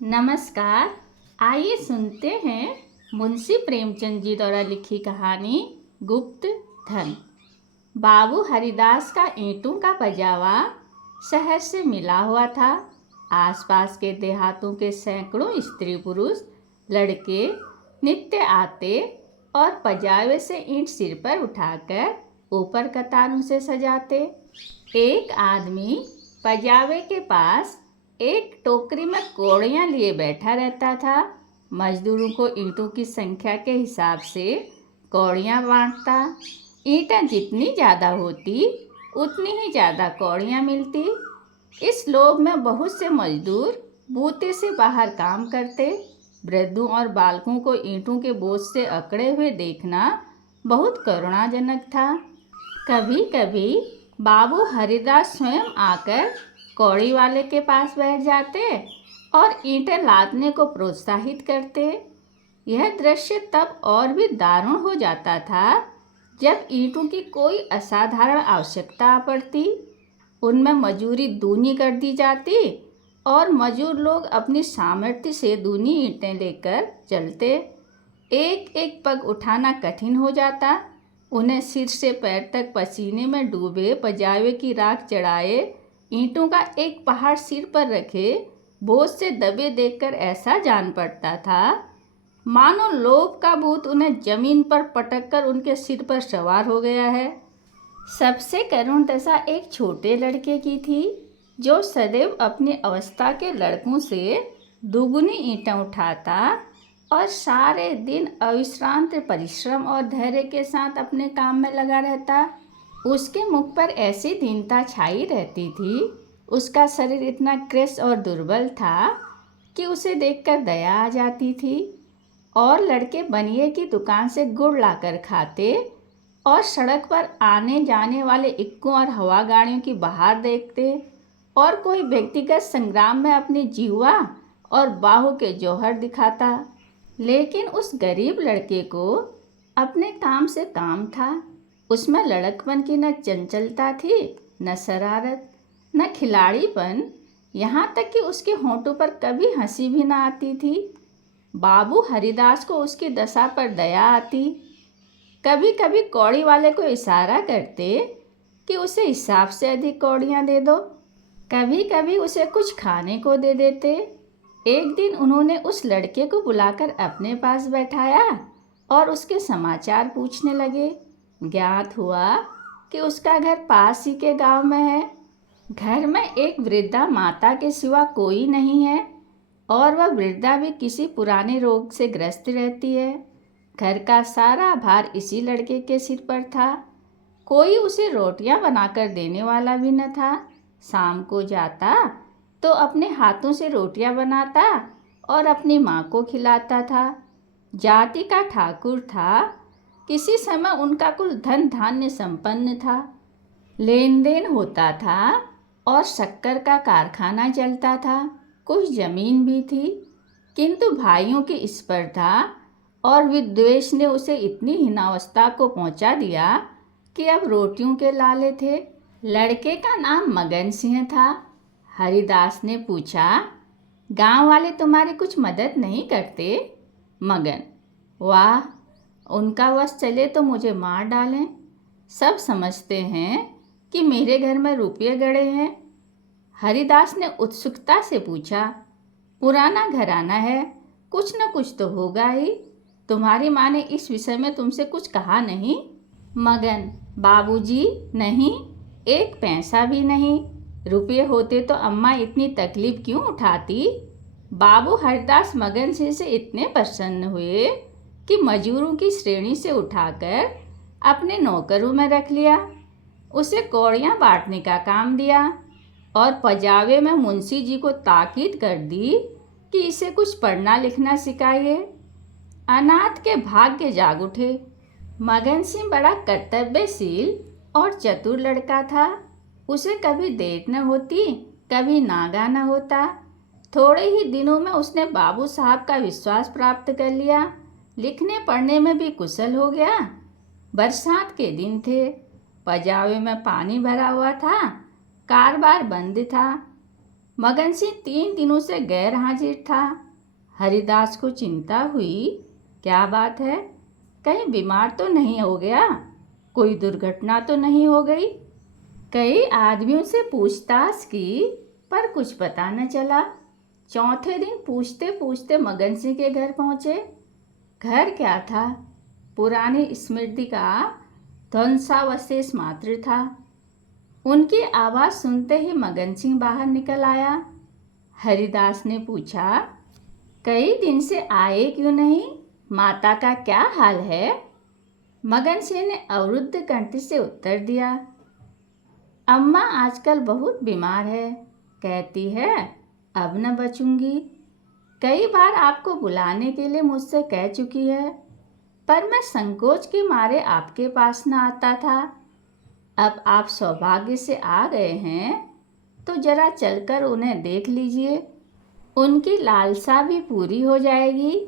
नमस्कार। आइए सुनते हैं मुंशी प्रेमचंद जी द्वारा लिखी कहानी गुप्त धन। बाबू हरिदास का ईंटों का पजावा शहर से मिला हुआ था। आसपास के देहातों के सैकड़ों स्त्री पुरुष लड़के नित्य आते और पजावे से ईंट सिर पर उठाकर ऊपर कतारों से सजाते। एक आदमी पजावे के पास एक टोकरी में कौड़ियाँ लिए बैठा रहता था। मजदूरों को ईंटों की संख्या के हिसाब से कौड़ियाँ बांटता। ईंटें जितनी ज़्यादा होती उतनी ही ज़्यादा कौड़ियाँ मिलती। इस लोभ में बहुत से मजदूर बूते से बाहर काम करते। वृद्धों और बालकों को ईंटों के बोझ से अकड़े हुए देखना बहुत करुणाजनक था। कभी कभी बाबू हरिदास स्वयं आकर कौड़ी वाले के पास बैठ जाते और ईंटें लादने को प्रोत्साहित करते। यह दृश्य तब और भी दारुण हो जाता था जब ईंटों की कोई असाधारण आवश्यकता पड़ती। उनमें मजूरी दूनी कर दी जाती और मजूर लोग अपनी सामर्थ्य से दूनी ईंटें लेकर चलते। एक एक पग उठाना कठिन हो जाता। उन्हें सिर से पैर तक पसीने में डूबे पजावे की राख चढ़ाए ईंटों का एक पहाड़ सिर पर रखे बोझ से दबे देखकर ऐसा जान पड़ता था मानो लोभ का भूत उन्हें जमीन पर पटक कर उनके सिर पर सवार हो गया है। सबसे करुण दशा एक छोटे लड़के की थी जो सदैव अपनी अवस्था के लड़कों से दुगुनी ईंटें उठाता और सारे दिन अविश्रांत परिश्रम और धैर्य के साथ अपने काम में लगा रहता। उसके मुख पर ऐसी दीनता छाई रहती थी। उसका शरीर इतना कृश और दुर्बल था कि उसे देखकर दया आ जाती थी। और लड़के बनिए की दुकान से गुड़ लाकर खाते और सड़क पर आने जाने वाले इक्कों और हवा गाड़ियों की बहार देखते और कोई व्यक्तिगत संग्राम में अपनी जीवा और बाहु के जौहर दिखाता। लेकिन उस गरीब लड़के को अपने काम से काम था। उसमें लड़कपन की न चंचलता थी, न शरारत, न खिलाड़ीपन, यहाँ तक कि उसके होंठों पर कभी हंसी भी न आती थी। बाबू हरिदास को उसकी दशा पर दया आती। कभी कभी कौड़ी वाले को इशारा करते कि उसे हिसाब से अधिक कौड़ियाँ दे दो। कभी कभी उसे कुछ खाने को दे देते। एक दिन उन्होंने उस लड़के को बुलाकर अपने पास बैठाया और उसके समाचार पूछने लगे। ज्ञात हुआ कि उसका घर पास ही के गांव में है। घर में एक वृद्धा माता के सिवा कोई नहीं है और वह वृद्धा भी किसी पुराने रोग से ग्रस्त रहती है। घर का सारा भार इसी लड़के के सिर पर था। कोई उसे रोटियां बनाकर देने वाला भी न था। शाम को जाता तो अपने हाथों से रोटियां बनाता और अपनी माँ को खिलाता था। जाति का ठाकुर था। किसी समय उनका कुल धन धान्य संपन्न था। लेन देन होता था और शक्कर का कारखाना चलता था। कुछ जमीन भी थी, किंतु भाइयों की स्पर्धा और विद्वेष ने उसे इतनी हीनावस्था को पहुंचा दिया कि अब रोटियों के लाले थे। लड़के का नाम मगन सिंह था। हरिदास ने पूछा, गांव वाले तुम्हारी कुछ मदद नहीं करते? मगन, वाह, उनका वश चले तो मुझे मार डालें। सब समझते हैं कि मेरे घर में रुपये गड़े हैं। हरिदास ने उत्सुकता से पूछा, पुराना घराना है, कुछ न कुछ तो होगा ही। तुम्हारी माँ ने इस विषय में तुमसे कुछ कहा नहीं? मगन, बाबूजी, नहीं, एक पैसा भी नहीं। रुपये होते तो अम्मा इतनी तकलीफ क्यों उठाती? बाबू हरदास मगन सिंह से इतने प्रसन्न हुए कि मजूरों की श्रेणी से उठाकर अपने नौकरों में रख लिया। उसे कौड़ियाँ बांटने का काम दिया और पजावे में मुंशी जी को ताकीद कर दी कि इसे कुछ पढ़ना लिखना सिखाइए। अनाथ के भाग्य जाग उठे। मगन सिंह बड़ा कर्तव्यशील और चतुर लड़का था। उसे कभी देर न होती, कभी नागा न होता। थोड़े ही दिनों में उसने बाबू साहब का विश्वास प्राप्त कर लिया। लिखने पढ़ने में भी कुशल हो गया। बरसात के दिन थे। पजावे में पानी भरा हुआ था। कारोबार बंद था। मगन सिंह 3 दिनों से गैर हाजिर था। हरिदास को चिंता हुई, क्या बात है, कहीं बीमार तो नहीं हो गया, कोई दुर्घटना तो नहीं हो गई। कई आदमियों से पूछताछ की पर कुछ पता न चला। चौथे दिन पूछते पूछते मगन सिंह के घर पहुँचे। घर क्या था, पुरानी स्मृति का ध्वंसावशेष मात्र था। उनकी आवाज़ सुनते ही मगन सिंह बाहर निकल आया। हरिदास ने पूछा, कई दिन से आए क्यों नहीं, माता का क्या हाल है? मगन सिंह ने अवरुद्ध कंठ से उत्तर दिया, अम्मा आजकल बहुत बीमार है, कहती है अब न बचूंगी। कई बार आपको बुलाने के लिए मुझसे कह चुकी है, पर मैं संकोच के मारे आपके पास न आता था। अब आप सौभाग्य से आ गए हैं तो जरा चलकर उन्हें देख लीजिए, उनकी लालसा भी पूरी हो जाएगी।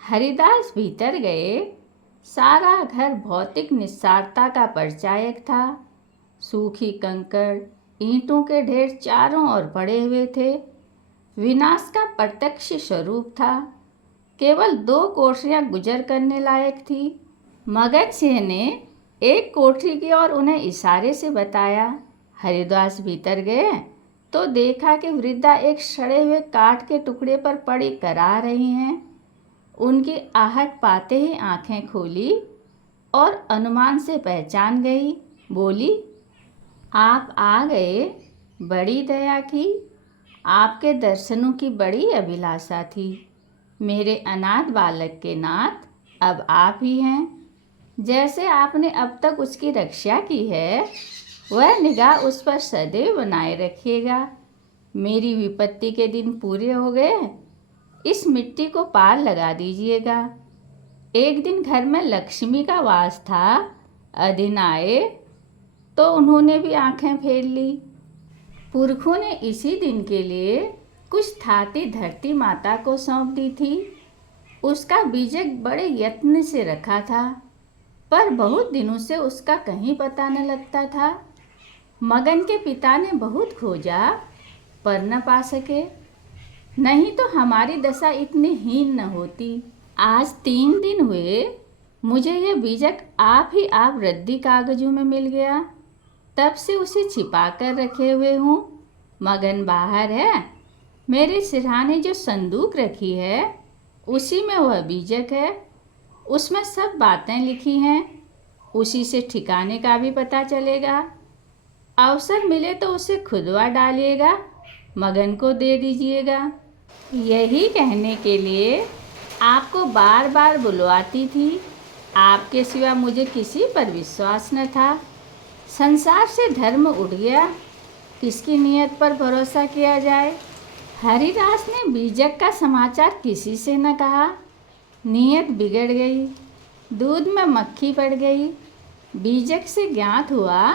हरिदास भीतर गए। सारा घर भौतिक निस्सारता का परिचायक था। सूखी कंकड़, ईंटों के ढेर चारों ओर पड़े हुए थे। विनाश का प्रत्यक्ष स्वरूप था। केवल 2 कोठरियां गुजर करने लायक थी। मगन सिंह ने एक कोठरी की ओर उन्हें इशारे से बताया। हरिदास भीतर गए तो देखा कि वृद्धा एक सड़े हुए काठ के टुकड़े पर पड़ी करा रही हैं। उनकी आहट पाते ही आंखें खोली और अनुमान से पहचान गई। बोली, आप आ गए, बड़ी दया की। आपके दर्शनों की बड़ी अभिलाषा थी। मेरे अनाथ बालक के नाथ अब आप ही हैं। जैसे आपने अब तक उसकी रक्षा की है, वह निगाह उस पर सदैव बनाए रखिएगा। मेरी विपत्ति के दिन पूरे हो गए, इस मिट्टी को पार लगा दीजिएगा। एक दिन घर में लक्ष्मी का वास था। अदिन आए तो उन्होंने भी आंखें फेर ली। पुरखों ने इसी दिन के लिए कुछ थाती धरती माता को सौंप दी थी। उसका बीजक बड़े यत्न से रखा था, पर बहुत दिनों से उसका कहीं पता न लगता था। मगन के पिता ने बहुत खोजा पर न पा सके, नहीं तो हमारी दशा इतनी हीन न होती। आज 3 दिन हुए मुझे यह बीजक आप रद्दी कागजों में मिल गया, तब से उसे छिपा कर रखे हुए हूँ। मगन बाहर है, मेरे सिरहाने जो संदूक रखी है उसी में वह बीजक है। उसमें सब बातें लिखी हैं, उसी से ठिकाने का भी पता चलेगा। अवसर मिले तो उसे खुदवा डालिएगा, मगन को दे दीजिएगा। यही कहने के लिए आपको बार बार बुलवाती थी। आपके सिवा मुझे किसी पर विश्वास न था। संसार से धर्म उठ गया, किसकी नीयत पर भरोसा किया जाए। हरिदास ने बीजक का समाचार किसी से न कहा। नीयत बिगड़ गई, दूध में मक्खी पड़ गई। बीजक से ज्ञात हुआ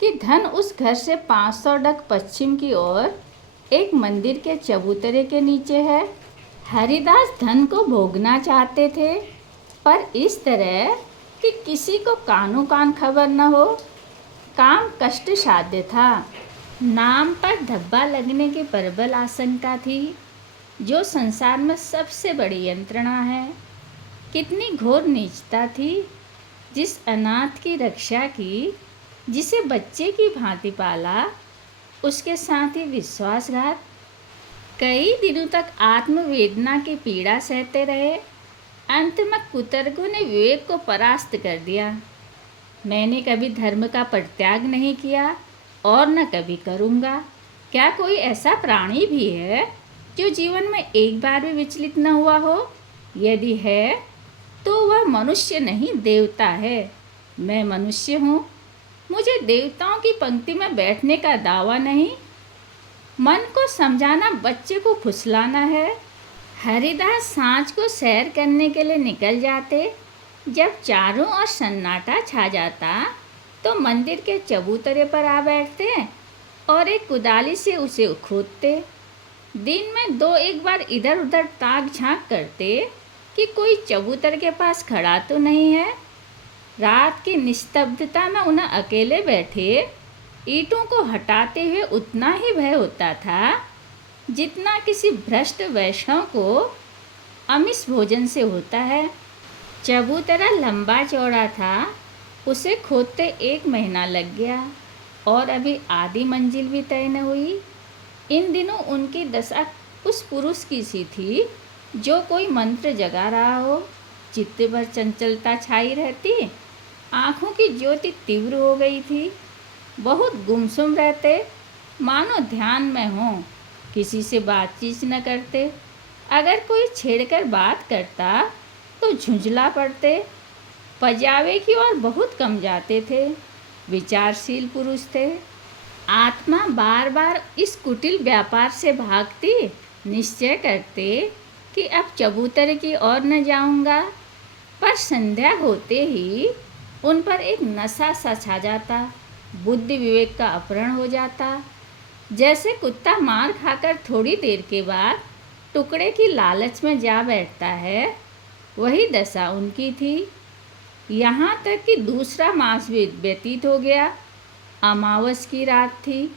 कि धन उस घर से 500 डग पश्चिम की ओर एक मंदिर के चबूतरे के नीचे है। हरिदास धन को भोगना चाहते थे, पर इस तरह कि किसी को कानो कान खबर न हो। काम कष्ट साध्य था। नाम पर धब्बा लगने की प्रबल आशंका थी, जो संसार में सबसे बड़ी यंत्रणा है। कितनी घोर नीचता थी। जिस अनाथ की रक्षा की, जिसे बच्चे की भांति पाला, उसके साथ ही विश्वासघात। कई दिनों तक आत्मवेदना की पीड़ा सहते रहे। अंत में कुतर्कों ने विवेक को परास्त कर दिया। मैंने कभी धर्म का परित्याग नहीं किया और न कभी करूँगा। क्या कोई ऐसा प्राणी भी है जो जीवन में एक बार भी विचलित न हुआ हो? यदि है तो वह मनुष्य नहीं, देवता है। मैं मनुष्य हूँ, मुझे देवताओं की पंक्ति में बैठने का दावा नहीं। मन को समझाना बच्चे को फुसलाना है। हरिदास सांझ को सैर करने के लिए निकल जाते। जब चारों ओर सन्नाटा छा जाता तो मंदिर के चबूतरे पर आ बैठते और एक कुदाली से उसे खोदते। दिन में 2-1 बार इधर उधर ताक झांक करते कि कोई चबूतर के पास खड़ा तो नहीं है। रात की निस्तब्धता में उन्हें अकेले बैठे ईंटों को हटाते हुए उतना ही भय होता था जितना किसी भ्रष्ट वैष्णव को आमिष भोजन से होता है। चबूतरा लंबा चौड़ा था, उसे खोदते 1 महीना लग गया और अभी आधी मंजिल भी तय न हुई। इन दिनों उनकी दशा उस पुरुष की सी थी जो कोई मंत्र जगा रहा हो। चित्त भर चंचलता छाई रहती, आँखों की ज्योति तीव्र हो गई थी। बहुत गुमसुम रहते, मानो ध्यान में हों, किसी से बातचीत न करते। अगर कोई छेड़कर बात करता तो झुंझला पड़ते। पजावे की ओर बहुत कम जाते थे। विचारशील पुरुष थे। आत्मा बार बार इस कुटिल व्यापार से भागती। निश्चय करते कि अब चबूतरे की ओर न जाऊंगा, पर संध्या होते ही उन पर एक नशा सा छा जाता। बुद्धि विवेक का अपहरण हो जाता। जैसे कुत्ता मार खाकर थोड़ी देर के बाद टुकड़े की लालच में जा बैठता है, वही दशा उनकी थी। यहाँ तक कि दूसरा मास भी व्यतीत हो गया। अमावस की रात थी।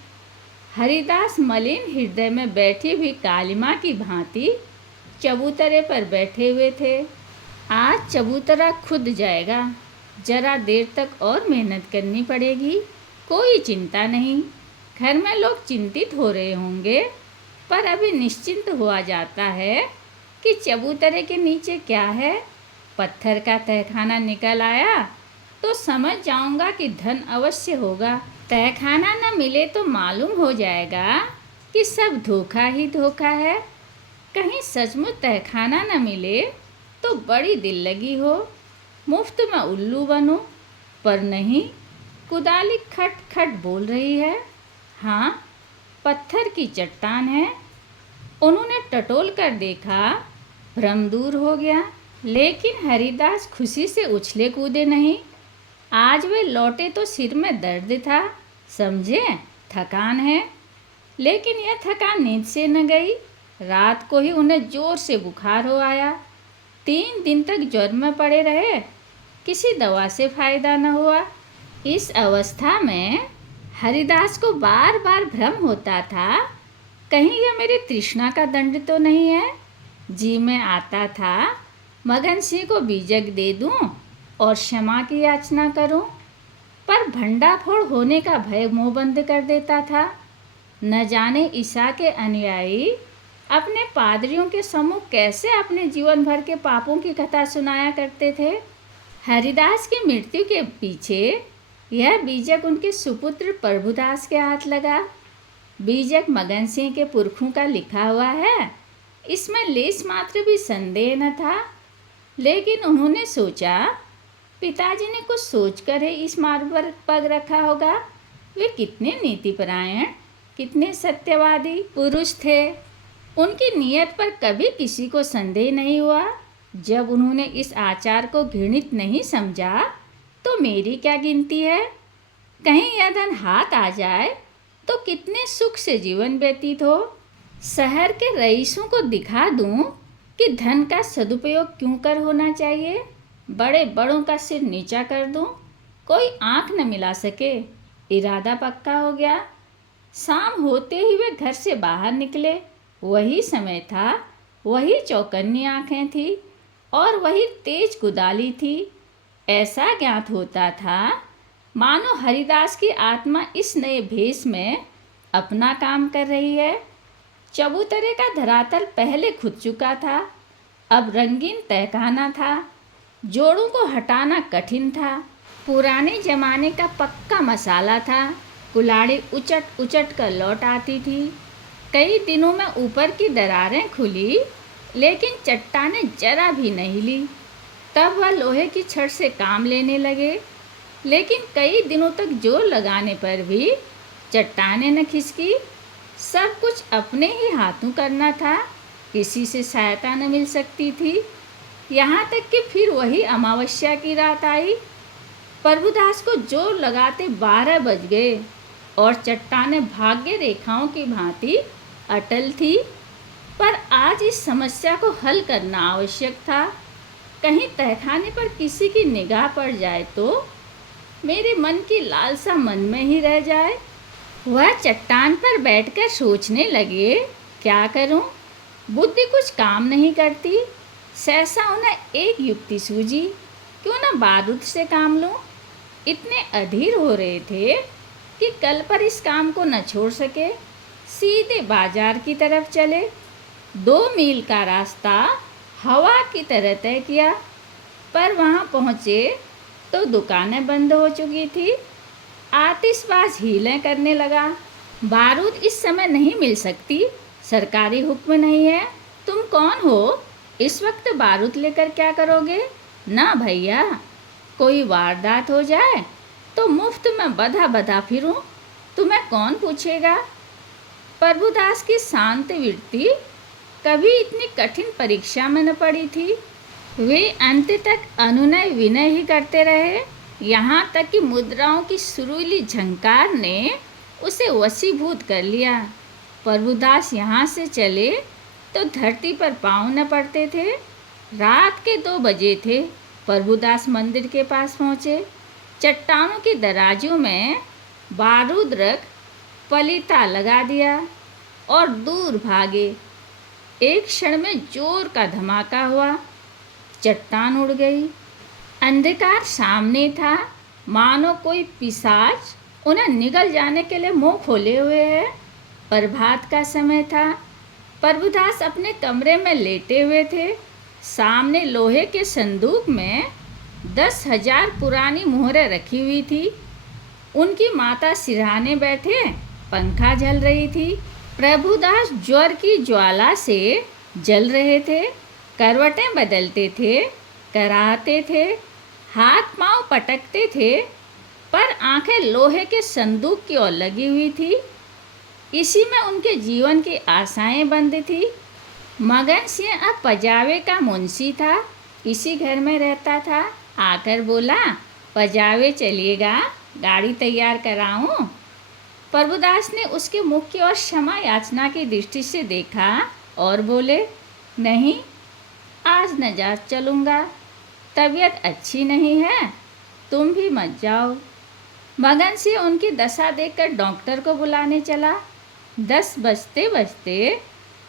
हरिदास मलिन हृदय में बैठी हुई कालिमा की भांति चबूतरे पर बैठे हुए थे। आज चबूतरा खुद जाएगा, जरा देर तक और मेहनत करनी पड़ेगी। कोई चिंता नहीं। घर में लोग चिंतित हो रहे होंगे, पर अभी निश्चिंत हुआ जाता है कि चबूतरे के नीचे क्या है। पत्थर का तहखाना निकल आया तो समझ जाऊंगा कि धन अवश्य होगा। तहखाना न मिले तो मालूम हो जाएगा कि सब धोखा ही धोखा है। कहीं सचमुच तहखाना न मिले तो बड़ी दिल लगी हो, मुफ्त में उल्लू बनूं, पर नहीं। कुदाली खट खट बोल रही है। हाँ, पत्थर की चट्टान है। उन्होंने टटोल कर देखा, भ्रम दूर हो गया। लेकिन हरिदास खुशी से उछले कूदे नहीं। आज वे लौटे तो सिर में दर्द था, समझे, थकान है। लेकिन यह थकान नींद से न गई। रात को ही उन्हें जोर से बुखार हो आया। 3 दिन तक ज्वर में पड़े रहे, किसी दवा से फायदा न हुआ। इस अवस्था में हरिदास को बार बार भ्रम होता था, कहीं यह मेरी तृष्णा का दंड तो नहीं है। जी में आता था मगन सिंह को बीजक दे दूं और क्षमा की याचना करूं, पर भंडाफोड़ होने का भय मुंह बंद कर देता था। न जाने ईसा के अनुयायी अपने पादरियों के सम्मुख कैसे अपने जीवन भर के पापों की कथा सुनाया करते थे। हरिदास की मृत्यु के पीछे यह बीजक उनके सुपुत्र प्रभुदास के हाथ लगा। बीजक मगन सिंह के पुरखों का लिखा हुआ है, इसमें लेस मात्र भी संदेह न था। लेकिन उन्होंने सोचा, पिताजी ने कुछ सोचकर ही इस मार्ग पर पग रखा होगा। वे कितने नीतिपरायण, कितने सत्यवादी पुरुष थे। उनकी नीयत पर कभी किसी को संदेह नहीं हुआ। जब उन्होंने इस आचार को घृणित नहीं समझा तो मेरी क्या गिनती है। कहीं यह धन हाथ आ जाए तो कितने सुख से जीवन व्यतीत हो। शहर के रईसों को दिखा दूं कि धन का सदुपयोग क्यों कर होना चाहिए। बड़े बड़ों का सिर नीचा कर दूं, कोई आंख न मिला सके। इरादा पक्का हो गया। शाम होते ही वे घर से बाहर निकले। वही समय था, वही चौकन्नी आँखें थी और वही तेज कुदाली थी। ऐसा ज्ञात होता था मानो हरिदास की आत्मा इस नए भेष में अपना काम कर रही है। चबूतरे का धरातल पहले खुद चुका था, अब रंगीन तहखाना था। जोड़ों को हटाना कठिन था। पुराने जमाने का पक्का मसाला था। कुल्हाड़ी उचट उचट कर लौट आती थी। कई दिनों में ऊपर की दरारें खुली, लेकिन चट्टानें जरा भी नहीं ली। तब वह लोहे की छड़ से काम लेने लगे, लेकिन कई दिनों तक जोर लगाने पर भी चट्टानें न खिसकी। सब कुछ अपने ही हाथों करना था, किसी से सहायता न मिल सकती थी। यहाँ तक कि फिर वही अमावस्या की रात आई। प्रभुदास को जोर लगाते 12 बज गए और चट्टानें भाग्य रेखाओं की भांति अटल थी। पर आज इस समस्या को हल करना आवश्यक था। कहीं तहखाने पर किसी की निगाह पड़ जाए तो मेरे मन की लालसा मन में ही रह जाए। वह चट्टान पर बैठकर सोचने लगे, क्या करूं? बुद्धि कुछ काम नहीं करती। सहसा उन्हें एक युक्ति सूझी, क्यों ना बारूद से काम लूं। इतने अधीर हो रहे थे कि कल पर इस काम को न छोड़ सके। सीधे बाजार की तरफ चले। 2 मील का रास्ता हवा की तरह तय किया, पर वहां पहुंचे तो दुकानें बंद हो चुकी थी। आतिशबाज हीलें करने लगा। बारूद इस समय नहीं मिल सकती, सरकारी हुक्म नहीं है। तुम कौन हो? इस वक्त बारूद लेकर क्या करोगे? ना भैया, कोई वारदात हो जाए तो मुफ्त में बधा बधा फिरूं, तुम्हें कौन पूछेगा। प्रभुदास की शांत वृत्ति कभी इतनी कठिन परीक्षा में न पड़ी थी। वे अंत तक अनुनय विनय ही करते रहे, यहाँ तक कि मुद्राओं की सुरीली झंकार ने उसे वशीभूत कर लिया। प्रभुदास यहाँ से चले तो धरती पर पाँव न पड़ते थे। रात के 2 बजे थे। प्रभुदास मंदिर के पास पहुँचे। चट्टानों की दराजों में बारूद रख पलीता लगा दिया और दूर भागे। एक क्षण में जोर का धमाका हुआ, चट्टान उड़ गई। अंधकार सामने था, मानो कोई पिशाच उन्हें निगल जाने के लिए मुंह खोले हुए है। प्रभात का समय था। प्रभुदास अपने कमरे में लेटे हुए थे। सामने लोहे के संदूक में 10,000 पुरानी मोहरें रखी हुई थी। उनकी माता सिरहाने बैठे पंखा झल रही थी। प्रभुदास ज्वर की ज्वाला से जल रहे थे। करवटें बदलते थे, कराहते थे, हाथ पांव पटकते थे, पर आंखें लोहे के संदूक की ओर लगी हुई थी। इसी में उनके जीवन की आशाएं बंद थी। मगन सिंह अब पजावे का मुंशी था, इसी घर में रहता था। आकर बोला, पजावे चलिएगा, गाड़ी तैयार कराऊं। प्रभुदास ने उसके मुख की ओर क्षमा याचना की दृष्टि से देखा और बोले, नहीं, आज न जा चलूँगा, तबीयत अच्छी नहीं है, तुम भी मत जाओ। मगन सिंह उनकी दशा देखकर डॉक्टर को बुलाने चला। 10 बजते बजते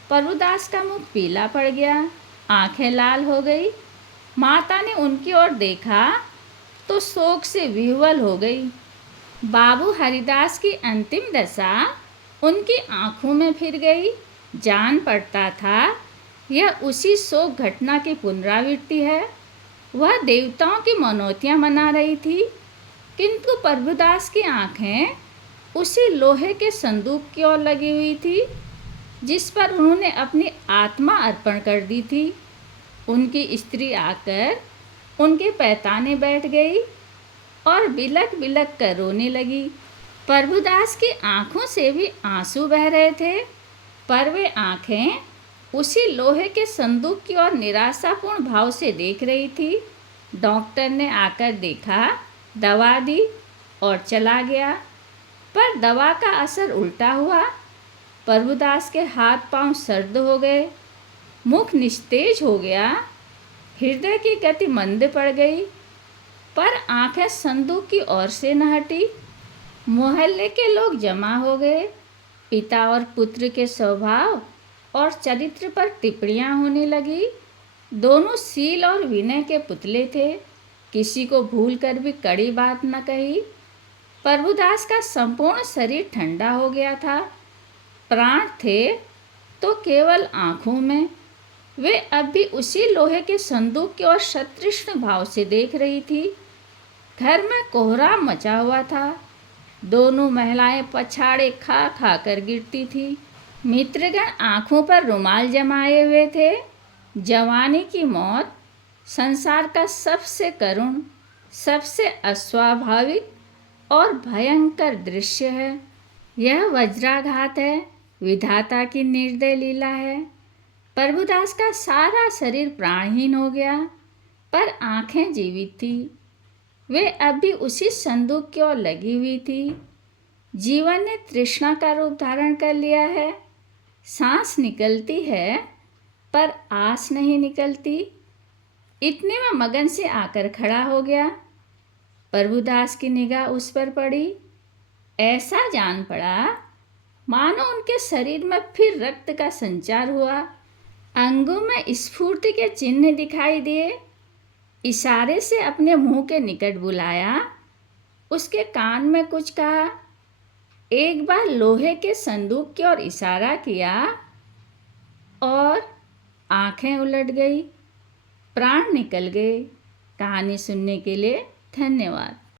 प्रभुदास का मुख पीला पड़ गया, आंखें लाल हो गई। माता ने उनकी ओर देखा तो शोक से विह्वल हो गई। बाबू हरिदास की अंतिम दशा उनकी आंखों में फिर गई। जान पड़ता था यह उसी शोक घटना की पुनरावृत्ति है। वह देवताओं की मनौतियाँ मना रही थी, किंतु प्रभुदास की आंखें उसी लोहे के संदूक की ओर लगी हुई थी जिस पर उन्होंने अपनी आत्मा अर्पण कर दी थी। उनकी स्त्री आकर उनके पैताने बैठ गई और बिलक बिलक कर रोने लगी। प्रभुदास की आंखों से भी आंसू बह रहे थे, पर वे आंखें उसी लोहे के संदूक की ओर निराशापूर्ण भाव से देख रही थी। डॉक्टर ने आकर देखा, दवा दी और चला गया, पर दवा का असर उल्टा हुआ। प्रभुदास के हाथ पांव सर्द हो गए, मुख निस्तेज हो गया, हृदय की गति मंद पड़ गई, पर आंखें संदूक की ओर से न हटी। मोहल्ले के लोग जमा हो गए। पिता और पुत्र के स्वभाव और चरित्र पर टिप्पणियां होने लगी। दोनों शील और विनय के पुतले थे, किसी को भूल कर भी कड़ी बात न कही। प्रभुदास का संपूर्ण शरीर ठंडा हो गया था। प्राण थे तो केवल आँखों में। वे अब भी उसी लोहे के संदूक की ओर सतृष्ण भाव से देख रही थी। घर में कोहराम मचा हुआ था। दोनों महिलाएं पछाड़े खा खा कर गिरती थी। मित्रगण आँखों पर रुमाल जमाए हुए थे। जवानी की मौत संसार का सबसे करुण, सबसे अस्वाभाविक और भयंकर दृश्य है। यह वज्राघात है, विधाता की निर्दय लीला है। प्रभुदास का सारा शरीर प्राणहीन हो गया, पर आंखें जीवित थी। वे अब भी उसी संदूक की ओर लगी हुई थी। जीवन ने तृष्णा का रूप धारण कर लिया है। सांस निकलती है, पर आस नहीं निकलती। इतने में मगन से आकर खड़ा हो गया। प्रभुदास की निगाह उस पर पड़ी। ऐसा जान पड़ा मानो उनके शरीर में फिर रक्त का संचार हुआ, अंगों में स्फूर्ति के चिन्ह दिखाई दिए। इशारे से अपने मुंह के निकट बुलाया, उसके कान में कुछ कहा, एक बार लोहे के संदूक की ओर इशारा किया और आंखें उलट गई, प्राण निकल गए। कहानी सुनने के लिए धन्यवाद।